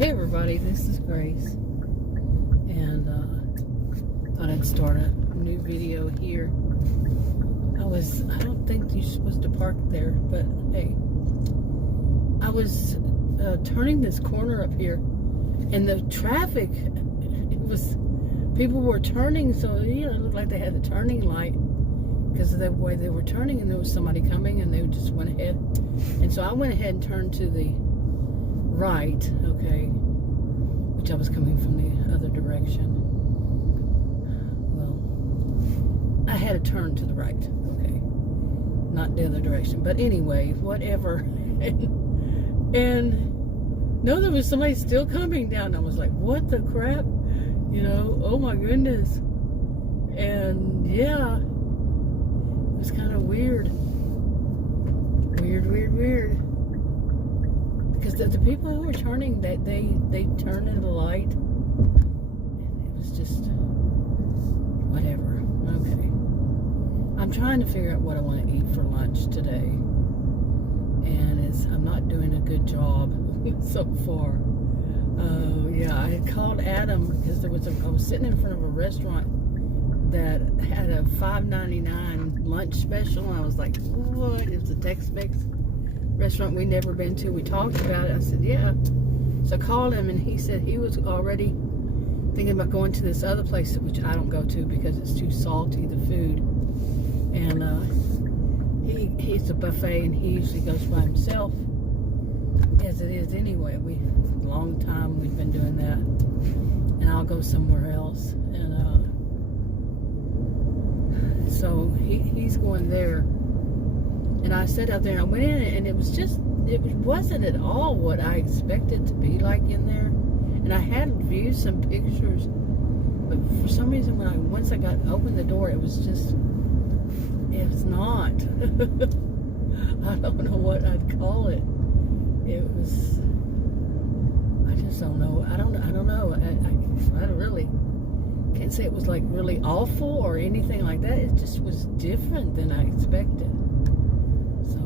Hey everybody, this is Grace, and thought I'd start a new video here. I don't think you're supposed to park there, but hey, I was turning this corner up here, and the traffic, people were turning, so it looked like they had the turning light because of the way they were turning, and there was somebody coming, and they just went ahead, and so I went ahead and turned to the right, okay, which I was coming from the other direction. Well, I had to turn to the right, okay, not the other direction, but anyway, whatever. And no, there was somebody still coming down. I was like, what the crap, oh my goodness. And yeah, it was kind of weird, because the people who were turning, they turned into the light, and it was just whatever. Okay, I'm trying to figure out what I want to eat for lunch today, and I'm not doing a good job so far. Yeah, I had called Adam because I was sitting in front of a restaurant that had a $5.99 lunch special, and I was like, what? It was a Tex-Mex restaurant we'd never been to. We talked about it. I said, yeah. So I called him, and he said he was already thinking about going to this other place, which I don't go to because it's too salty, the food. And he's a buffet, and he usually goes by himself, as it is anyway. Long time we've been doing that, and I'll go somewhere else. And so he's going there, and I sat out there and I went in, and it wasn't at all what I expected to be like in there. And I had viewed some pictures, but for some reason once I got opened the door, it was not. I don't know what I'd call it. It was, I just don't know. I don't know. I really can't say it was like really awful or anything like that. It just was different than I expected. So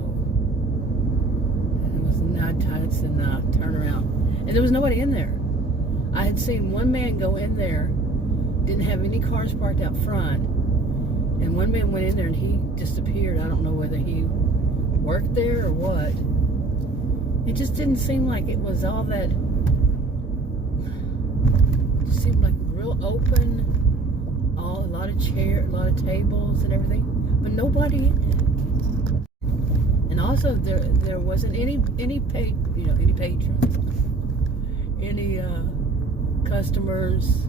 it was not tight and turn around, and there was nobody in there. I had seen one man go in there, didn't have any cars parked out front, and one man went in there and he disappeared. I don't know whether he worked there or what. It just didn't seem like it was all that. It just seemed like real open, a lot of chairs, a lot of tables and everything, but nobody in it. And also there wasn't any patrons, any customers,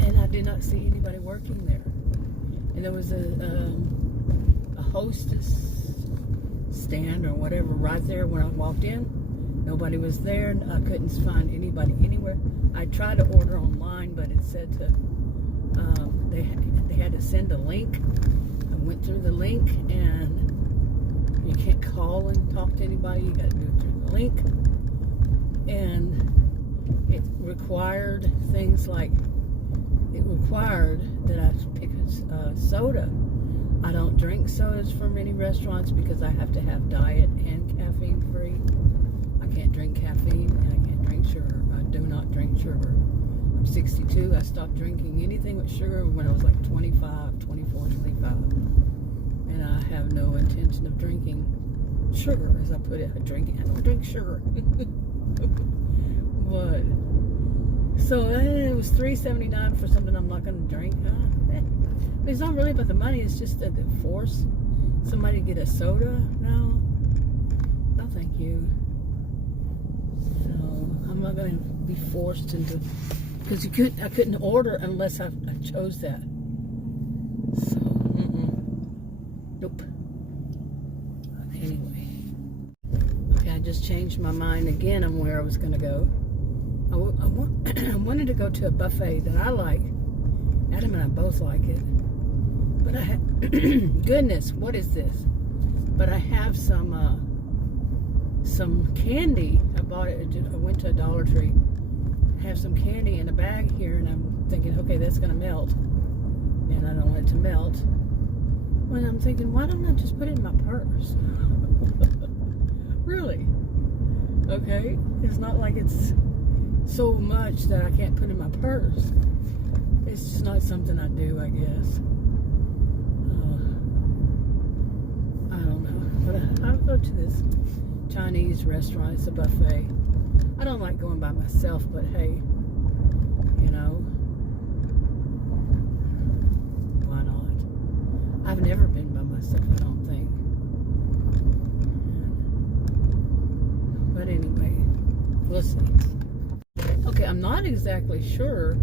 and I did not see anybody working there. And there was a hostess stand or whatever right there when I walked in. Nobody was there. I couldn't find anybody anywhere. I tried to order online, but it said they had to send a link. I went through the link, and you can't call and talk to anybody. You got to do it through the link. And it required things like, it required that I pick a soda. I don't drink sodas from any restaurants because I have to have diet and caffeine free. I can't drink caffeine, and I can't drink sugar. I do not drink sugar. I'm 62. I stopped drinking anything with sugar when I was like 24, 25. And I have no intention of drinking sugar, as I put it. I don't drink sugar. What? So it was $3.79 for something I'm not going to drink. It's not really about the money. It's just that they force somebody to get a soda. No, thank you. So I'm not going to be forced into, because I couldn't order unless I chose that. So nope. Anyway, okay, I just changed my mind again on where I was going to go. I wanted to go to a buffet that I like. Adam and I both like it. But I had, goodness, what is this? But I have some candy. I bought it. I went to a Dollar Tree. I have some candy in a bag here, and I'm thinking, okay, that's going to melt. And I don't want it to melt. When I'm thinking, why don't I just put it in my purse? Really? Okay? It's not like it's so much that I can't put in my purse. It's just not something I do, I guess. I don't know. But I'll go to this Chinese restaurant. It's a buffet. I don't like going by myself, but hey, you know, why not? I've never been by myself, I don't think. But anyway, we'll see. Okay, I'm not exactly sure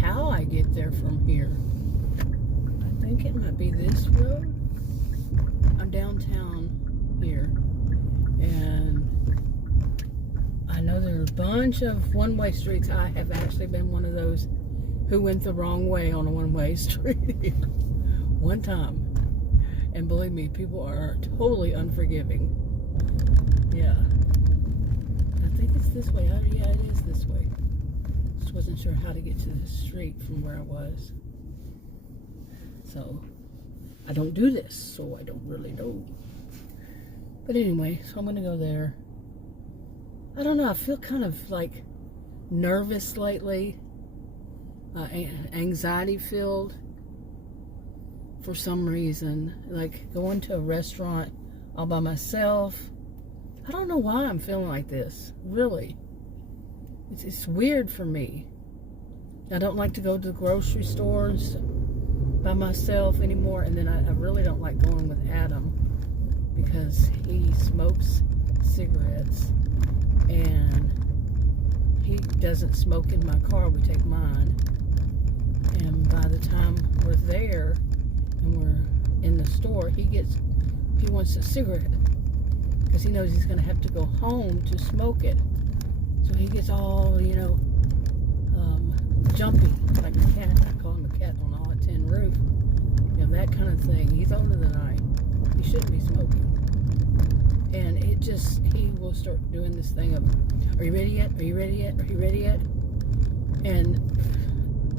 how I get there from here. I think it might be this road. I'm downtown here, and I know there's a bunch of one-way streets. I have actually been one of those who went the wrong way on a one-way street one time, and believe me, people are totally unforgiving. Yeah, I think it's this way. Yeah, it is this way. Just wasn't sure how to get to the street from where I was, so I don't do this, so I don't really know. But anyway, so I'm gonna go there. I don't know, I feel kind of like nervous lately, anxiety filled for some reason. Like going to a restaurant all by myself. I don't know why I'm feeling like this, really. It's weird for me. I don't like to go to the grocery stores by myself anymore, and then I really don't like going with Adam because he smokes cigarettes, and he doesn't smoke in my car. We take mine, and by the time we're there and we're in the store, he wants a cigarette because he knows he's going to have to go home to smoke it. So he gets all, you know, jumpy, like a cat. I call him a cat on a hot tin roof. You know, that kind of thing. He's older than I. He shouldn't be smoking. And it just, he will start doing this thing of, are you ready yet? Are you ready yet? Are you ready yet? And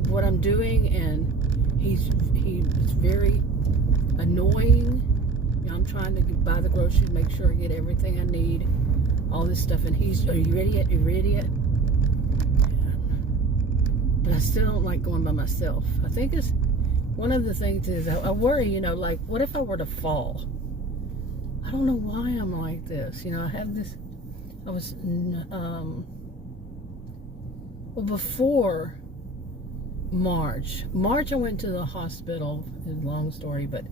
what I'm doing, and he's very annoying. You know, I'm trying to buy the groceries, make sure I get everything I need, all this stuff, and he's, are you ready yet? Are you ready yet? But I still don't like going by myself. I think it's one of the things is I worry, you know, like, what if I were to fall? I don't know why I'm like this. You know, I have this, I was, well, before March I went to the hospital. It's a long story, but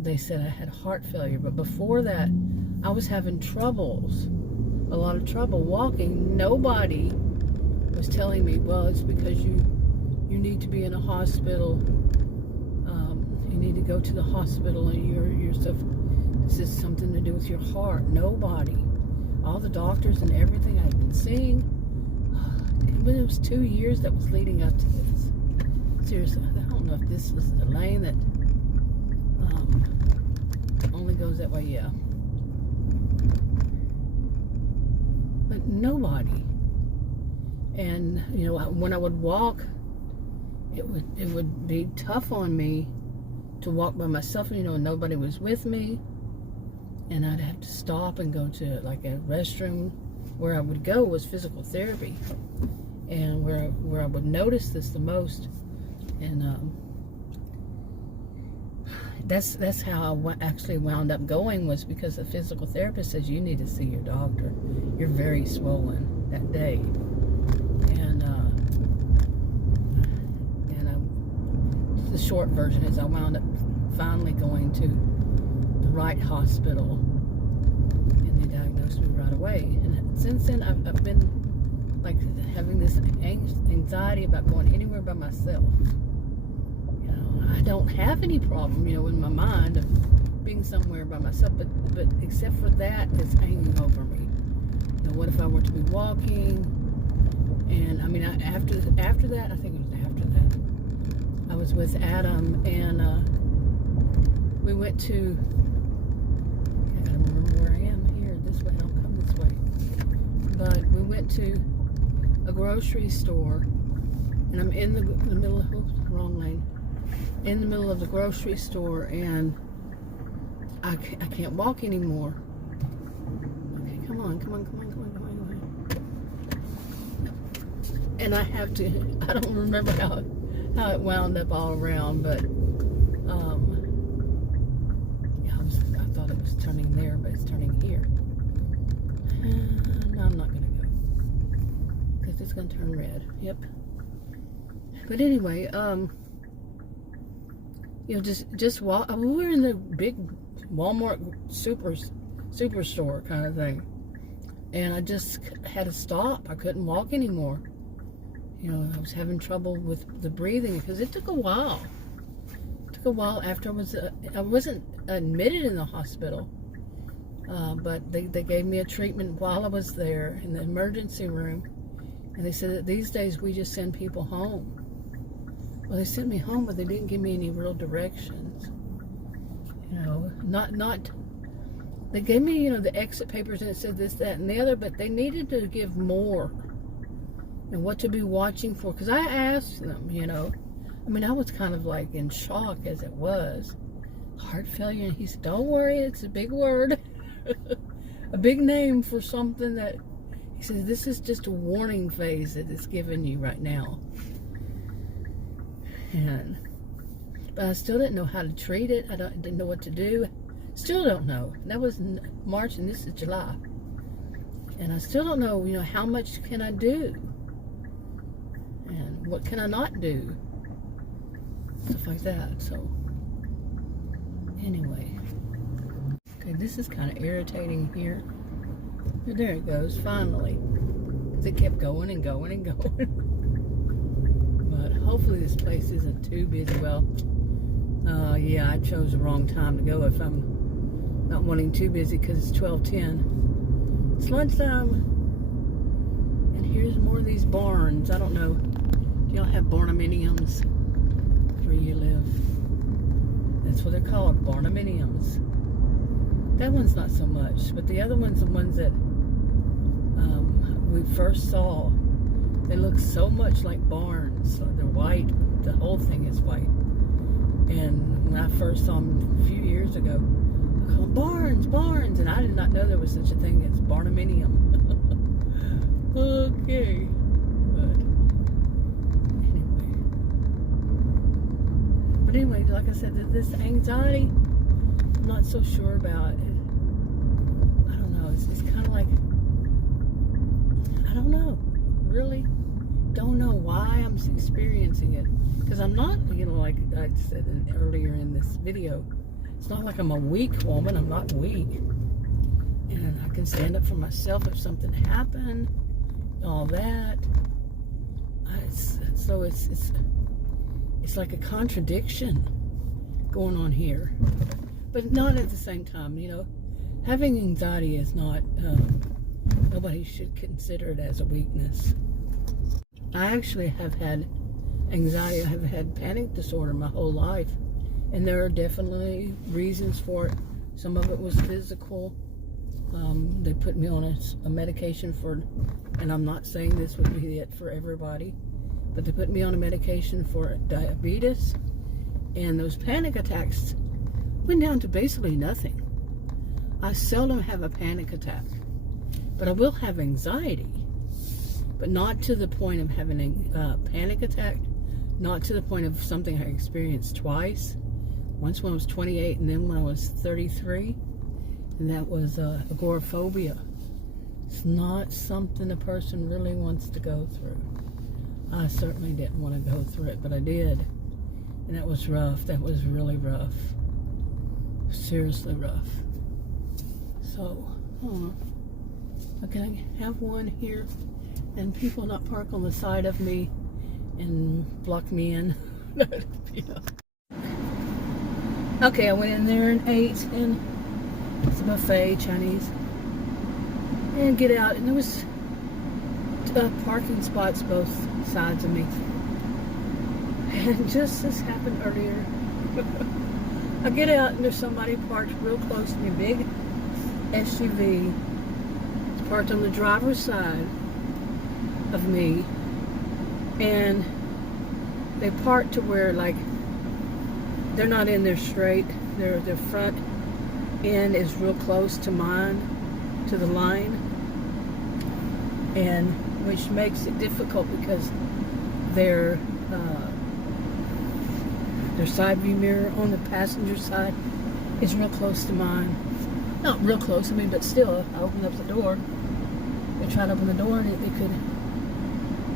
they said I had heart failure. But before that, I was having troubles, a lot of trouble walking. Nobody was telling me, well, it's because you need to be in a hospital. You need to go to the hospital, and your stuff. This is something to do with your heart. Nobody. All the doctors and everything I'd been seeing. But it was 2 years that was leading up to this. Seriously, I don't know if this was the lane that only goes that way. Yeah. But nobody. And you know, when I would walk, it would be tough on me to walk by myself. You know, nobody was with me, and I'd have to stop and go to like a restroom. Where I would go was physical therapy, and where I would notice this the most, and that's how I actually wound up going, was because the physical therapist says you need to see your doctor. You're very swollen that day, and the short version is I wound up finally going to the right hospital, and they diagnosed me right away. And since then, I've been like having this anxiety about going anywhere by myself. You know, I don't have any problem, you know, in my mind of being somewhere by myself, but except for that, it's hanging over me. You know, what if I were to be walking? And I mean, after that, I think it was after that, I was with Adam, and we went to, I gotta remember where I am here, this way, I don't come this way, but we went to a grocery store, and I'm in the middle of, oops, wrong lane, in the middle of the grocery store, and I can't walk anymore. Okay, come on, and I have to, I don't remember how it wound up all around, but yeah, I thought it was turning there, but it's turning here. No, I'm not gonna go because it's gonna turn red. Yep. But anyway, you know, just walk. I mean, we were in the big Walmart superstore kind of thing, and I just had to stop. I couldn't walk anymore. You know, I was having trouble with the breathing because it took a while. It took a while after I wasn't admitted in the hospital, but they gave me a treatment while I was there in the emergency room, and they said that these days we just send people home. Well, they sent me home, but they didn't give me any real directions. You know, not. They gave me, you know, the exit papers, and it said this, that, and the other, but they needed to give more. And what to be watching for, because I asked them, you know. I mean, I was kind of like in shock as it was. Heart failure, and he said, don't worry, it's a big word. A big name for something that, he says, this is just a warning phase that it's giving you right now. But I still didn't know how to treat it. I didn't know what to do. Still don't know. That was in March, and this is July. And I still don't know, you know, how much can I do? And what can I not do? Stuff like that. So, anyway. Okay, this is kind of irritating here. But there it goes, finally. Because it kept going and going and going. But hopefully this place isn't too busy. Well, yeah, I chose the wrong time to go if I'm not wanting too busy because it's 12:10. It's lunchtime. And here's more of these barns. I don't know. Do y'all have barnuminiums where you live? That's what they're called, barnuminiums. That one's not so much, but the other one's the ones that we first saw. They look so much like barns. They're white. The whole thing is white. And when I first saw them a few years ago, I called them barns, barns, and I did not know there was such a thing as barnuminium. Okay. But anyway, like I said, this anxiety, I'm not so sure about it. I don't know. It's kind of like, I don't know. Really don't know why I'm experiencing it. Because I'm not, you know, like I said earlier in this video, it's not like I'm a weak woman. I'm not weak. And I can stand up for myself if something happened, all that. So it's like a contradiction going on here. But not at the same time, you know. Having anxiety is not, nobody should consider it as a weakness. I actually have had anxiety. I have had panic disorder my whole life. And there are definitely reasons for it. Some of it was physical. They put me on a medication for, and I'm not saying this would be it for everybody, but they put me on a medication for diabetes. And those panic attacks went down to basically nothing. I seldom have a panic attack, but I will have anxiety. But not to the point of having a panic attack, not to the point of something I experienced twice. Once when I was 28 and then when I was 33. And that was agoraphobia. It's not something a person really wants to go through. I certainly didn't want to go through it, but I did. And that was rough. That was really rough. Seriously rough. So, I don't know. Okay, I have one here. And people not park on the side of me and block me in. Yeah. Okay, I went in there and ate, and it's a buffet, Chinese. And get out, and there was parking spots both sides of me. And just this happened earlier. I get out, and there's somebody parked real close to me, big SUV. It's parked on the driver's side of me, and they parked to where, like, they're not in there straight. Their front end is real close to mine, to the line, and which makes it difficult because their side view mirror on the passenger side is real close to mine. Not real close, I mean, but still, I opened up the door. I tried to open the door, and it could,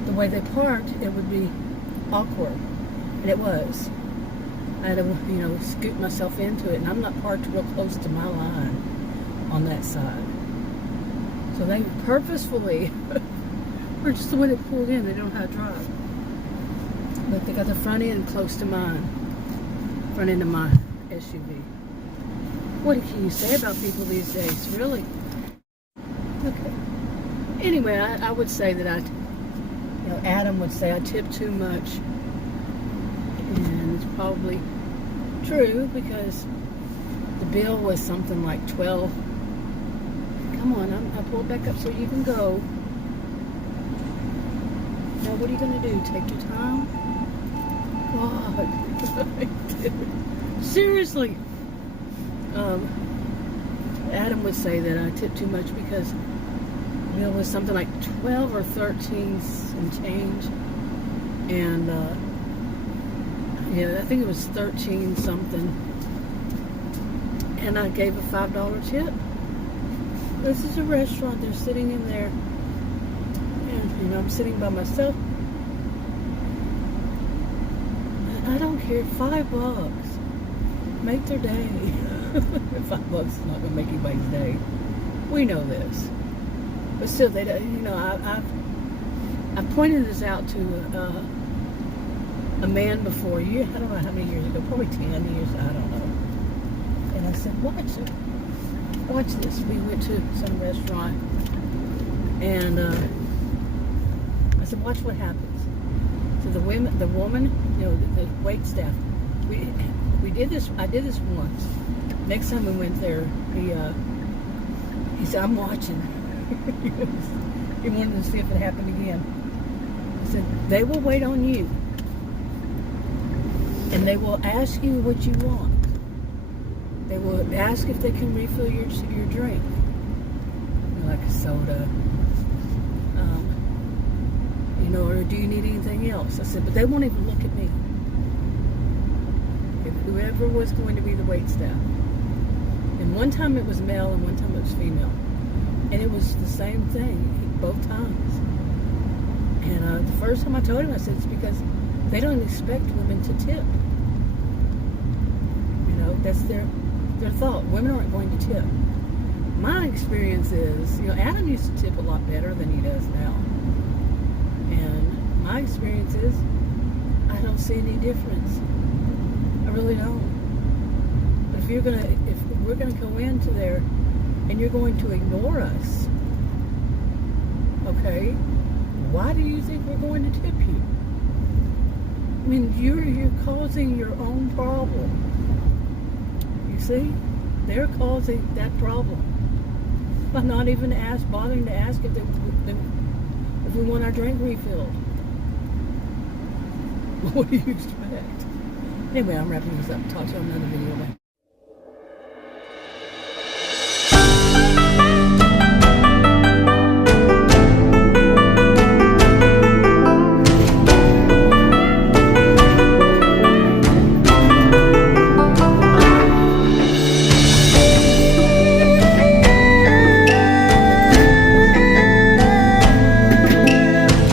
the way they parked, it would be awkward, and it was. I had to, scoot myself into it, and I'm not parked real close to my line on that side. So they purposefully, or just the way they pulled in, they don't know how to drive. But they got the front end close to mine, front end of my SUV. What can you say about people these days, really? Okay. Anyway, I would say that Adam would say I tip too much. And it's probably true because the bill was something like 12. Come on, I pulled back up so you can go. Now, what are you going to do? Take your time? God. Seriously. Adam would say that I tip too much because the bill was something like 12 or 13 and change. And, I think it was 13 something. And I gave a $5 tip. This is a restaurant. They're sitting in there. And, I'm sitting by myself. I don't care. $5. Make their day. $5 is not going to make anybody's day. We know this. But still, they don't, I've pointed this out to a man before. I don't know how many years ago. Probably 10 years. I don't know. And I said, watch it. Watch this. We went to some restaurant. And I said, watch what happens. So the woman, the wait staff, we did this. I did this once. Next time we went there, he said, I'm watching. He wanted to see if it happened again. I said, they will wait on you. And they will ask you what you want. They will ask if they can refill your drink. Like a soda. Or do you need anything else? I said, but they won't even look at me. Whoever was going to be the wait staff. And one time it was male and one time it was female. And it was the same thing both times. And the first time I told him, I said, it's because they don't expect women to tip. That's their thought. Women aren't going to tip. My experience is, Adam used to tip a lot better than he does now. And my experience is, I don't see any difference. I really don't. But if we're gonna go into there and you're going to ignore us, okay, why do you think we're going to tip you? I mean, you're causing your own problem. You see? They're causing that problem by not even bothering to ask if we want our drink refilled. What do you expect? Anyway, I'm wrapping this up. Talk to you on another video. Bye.